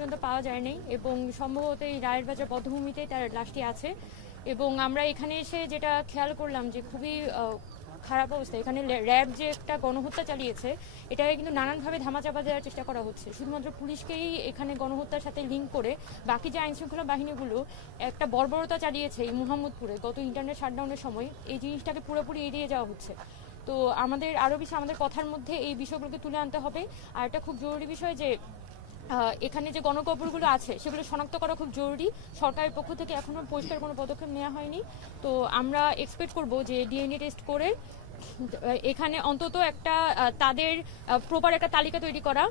পর্যন্ত পাওয়া যায়নি এবং সম্ভবত এই রায়ের বাজার বধ্যভূমিতে তার লাশটি আছে। এবং আমরা এখানে এসে যেটা খেয়াল করলাম যে খুবই খারাপ অবস্থা। এখানে র্যাব যে একটা গণহত্যা চালিয়েছে এটাকে কিন্তু নানানভাবে ধামাচাপা দেওয়ার চেষ্টা করা হচ্ছে। শুধুমাত্র পুলিশকেই এখানে গণহত্যার সাথে লিঙ্ক করে বাকি যে আইনশৃঙ্খলা বাহিনীগুলো একটা বর্বরতা চালিয়েছে এই মুহাম্মদপুরে গত ইন্টারনেট শাটডাউনের সময়, এই জিনিসটাকে পুরোপুরি এড়িয়ে যাওয়া হচ্ছে। তো আমাদের আরও বেশি আমাদের কথার মধ্যে এই বিষয়গুলোকে তুলে আনতে হবে। আর একটা খুব জরুরি বিষয় যে এখানে যে গণকবরগুলো আছে সেগুলো শনাক্ত করা খুব জরুরি। সরকারের পক্ষ থেকে এখনো পরিষ্কার কোনো পদক্ষেপ নেওয়া হয়নি। তো আমরা এক্সপেক্ট করব যে ডিএনএ টেস্ট করে এখানে অন্তত একটা তাদের প্রপার একটা তালিকা তৈরি করা।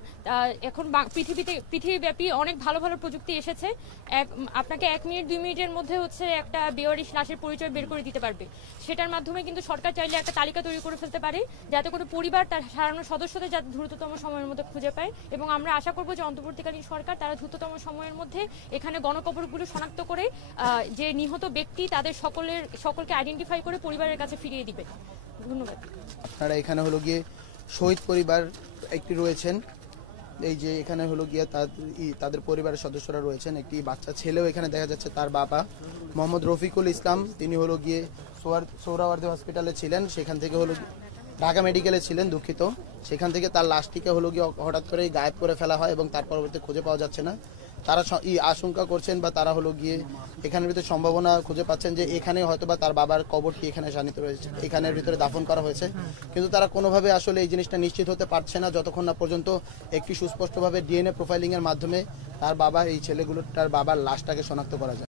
এখন পৃথিবীব্যাপী অনেক ভালো ভালো প্রযুক্তি এসেছে। আপনাকে 1 মিনিট 2 মিনিটের মধ্যে একটা বেওয়ারিশ লাশের পরিচয় বের করে দিতে পারবে। সেটার মাধ্যমে কিন্তু সরকার চাইলে একটা তালিকা তৈরি করে ফেলতে পারে যাতে করে পরিবার তার হারানো সদস্যদের যাতে দ্রুততম সময়ের মধ্যে খুঁজে পায়। এবং আমরা আশা করব যে অন্তর্বর্তীকালীন সরকার তারা দ্রুততম সময়ের মধ্যে এখানে গণকবরগুলো শনাক্ত করে যে নিহত ব্যক্তি তাদের সকলকে আইডেন্টিফাই করে পরিবারের কাছে ফিরিয়ে দিবে। ধন্যবাদ। আপনারা এখানে গিয়ে শহীদ পরিবার একটি রয়েছেন, এই যে এখানে গিয়ে তাদের পরিবারের সদস্যরা রয়েছেন। একটি বাচ্চা ছেলেও এখানে দেখা যাচ্ছে, তার বাবা মোহাম্মদ রফিকুল ইসলাম, তিনি গিয়ে সোহরাওয়ার্দী হসপিটালে ছিলেন, সেখান থেকে ঢাকা মেডিকেলে ছিলেন, দুঃখিত। সেখান থেকে তার লাশটিকে গিয়ে হঠাৎ করে গায়েব করে ফেলা হয় এবং তার পরবর্তীতে খুঁজে পাওয়া যাচ্ছে না। তারা আশঙ্কা করছেন বা তারা গিয়ে এখানের ভিতরে সম্ভাবনা খুঁজে পাচ্ছেন যে এখানে হয়তো বা তার বাবার কবরটি এখানে শানিত রয়েছে, এখানের ভিতরে দাফন করা হয়েছে। কিন্তু তারা কোনোভাবে আসলে এই জিনিসটা নিশ্চিত হতে পারছে না যতক্ষণ না পর্যন্ত একটি সুস্পষ্টভাবে ডিএনএ প্রোফাইলিং এর মাধ্যমে তার বাবা, এই ছেলেগুলোর তার বাবার লাশটাকে শনাক্ত করা যায়।